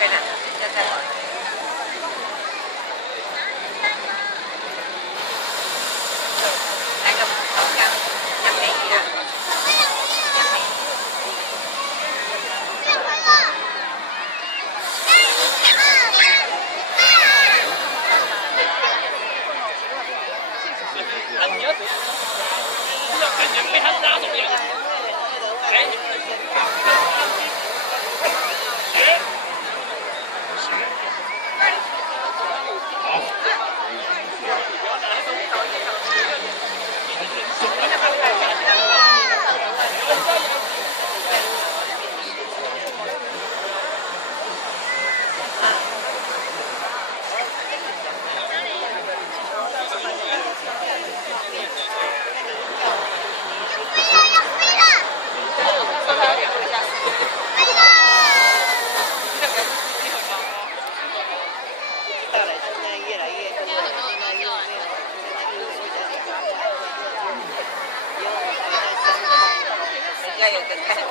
对啦，要再来。来个好像要便宜啊，要便宜。你要怎样？要感觉被他拉走样。哎。要有个看，尽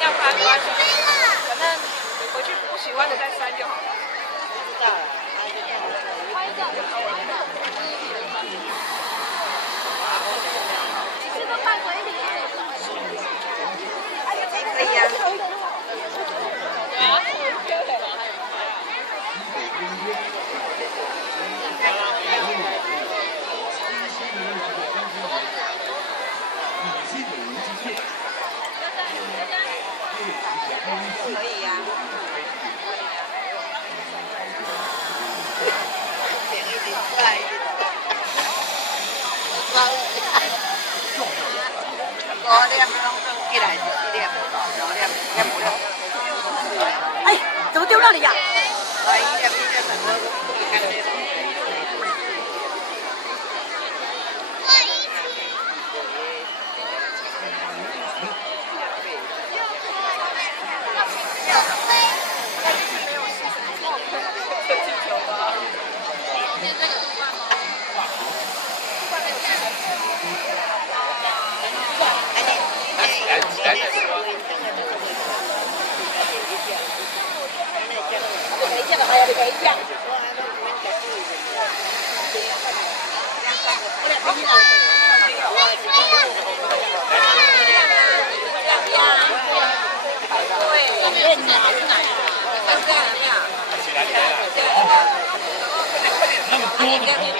量发没关系，反正回去不喜欢的再删就好了。知道了，拍照就好了。你是个扮鬼脸。可以啊。可以呀。5粒拢起来4粒，5粒5粒。哎，怎么丢那里呀？1粒对。